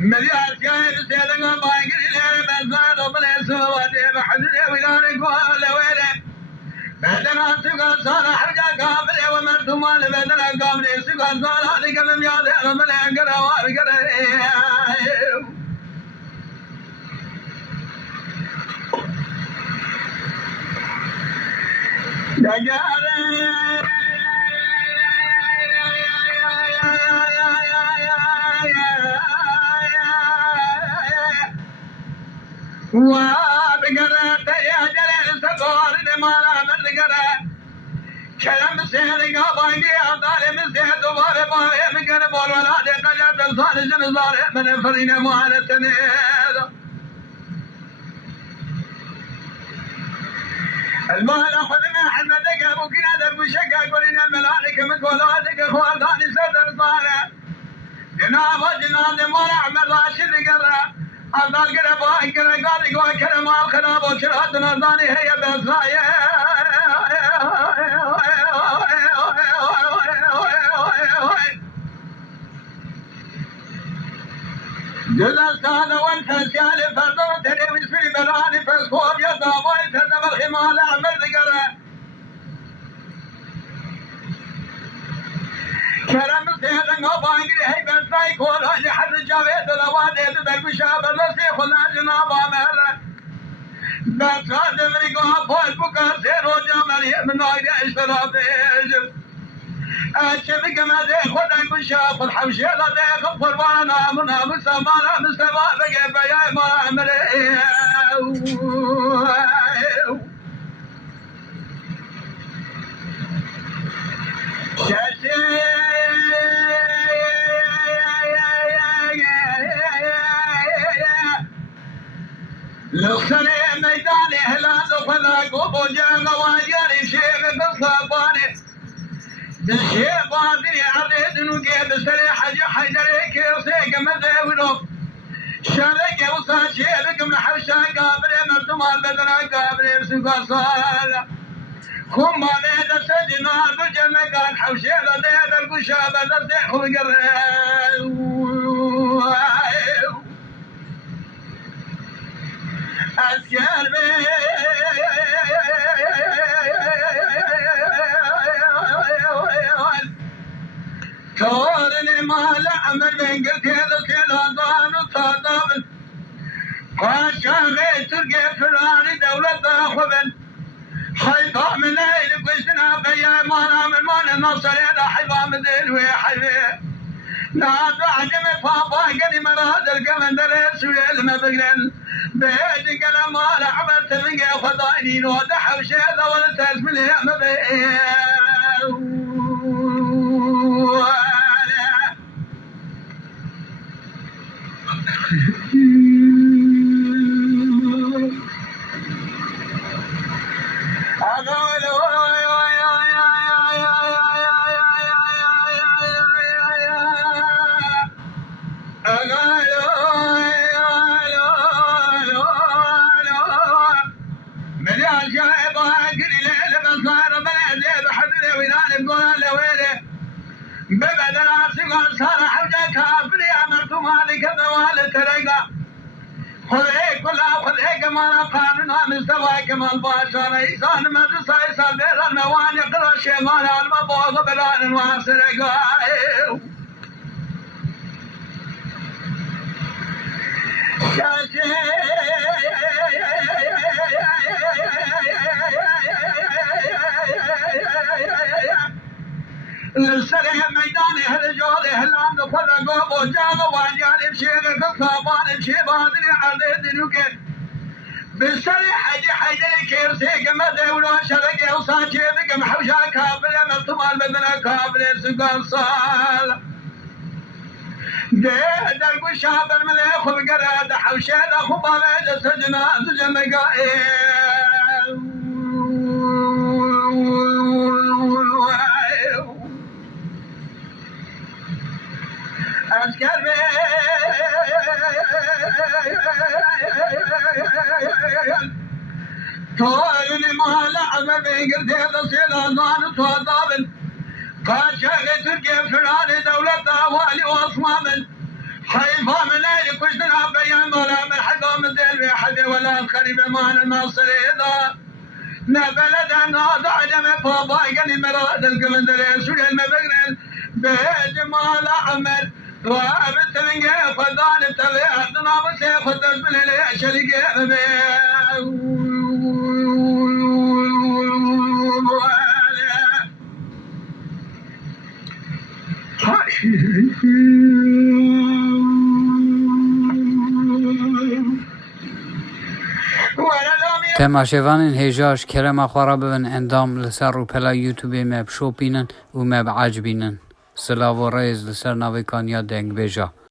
مليار كاين سيدنا باقي لي بزاد وبلا سوادي بحزن ويلانك ولا ويلي بدنا سكان صالح حاجة قابل ومن ثم بدنا قابل سكان صالح لقلم يا ذا من يقرا ويقرا يا جاري وبقرأت يا جليل سكور لمالا من قرأ كلام سيدي قاضي أطالي من سيد وباري باري من قرب والولاد قجب صالح جنزاري من فرين معانة تنيد المال أخذ من حلمتك أبو كنادر بشكا قولين الملائكة من قولاتك أخوان ثاني سدر صالح جناب ما أعمل راشد قرأ أفضل قربان قرقالي وكرم الخلاب وشرهد نرداني هي بسايا جلست هذا وانت سيالي فردوتني ويسفي بلاني فاسكوب يدا وانت دبر خمال أعمل ذكرى كرم سيدنا باقي هي بساي كل هاي حد جاويد لوادي تدق شاب الرسي خلا جناب عمر بس هذا مريقا فوق بكر سيرو جامري من عيد اشترابيج الشبك ما دي خدك بشاف الحوشي لا دي خفر وانا منا مسامانا مستوى بقى بيا ما عمري لخسري ميداني هلال وفلاق وبوجان وواجاري شيخ بالصاباني بالشيخ بادي عريد نوكي بسري حاجة حجري كيرسيك مديونو شارك وصا شيخك من حوشا قابل مرتمان بدنا قابل بسوق صالة خم عليه سجنا بجنة قال حوشي لديه القشابة لديه وقرر أسكر بي كورني ما لعمل من قلت يدك الأضان وصادم قاشا غير ترقي فراني دولة داخبن حيطة من ايد قشنا بيا مانا من مان النصر يدا حيبا مدين ويحيبي نادو عجم فابا قلي مراد القمن درس ويلم بقلن بيدي قلم ما لعبت من خضاني نود حوشي دولة تسمي لي مبين ببدل عاصفة صار حوجة كافري أمرت مالك دوال ترقى خذيك كلها خذيك ما قانونا مستوى كما الباشر إيسان مدرسة إيسان بير المواني قرى الشيطان المبوغ بلان واسرقى للسرح ميداني هالجولي هلان فرقوا وجاغوا وعجالي بشيغ الصابان بشيبادري عدد نوكي بالسرح حجي حيدري كيرسيك مدري ولو شرقي وصاجيبك محوشا كابل مرتمال بدنا كابل سقال صال ده درقو شابر مليخ وقراد حوشي لخو بابي سجنا سجن قائل طالني ما لعب بيقل هذا سيلان صادابن قاشا تركيا فرعاني دولة أوالي وأصمام حيفا من أهل كشتنا بيان ولا من حقا من دل بحد ولا الخريب مان الناصر إذا نبلد الناض عدم بابا قال مراد القمندر سوري المبقرن بهج ما لعمل وابت من فضان تبع عبدنا بسيخ وتزمن لي شريك تماشاوان هجاش کرم خوارا ببن اندام لسر رو پلا یوتیوبی مب شوپینن و مب عجبینن سلاو و ریز لسر ناوی کانیا دنگ بیجا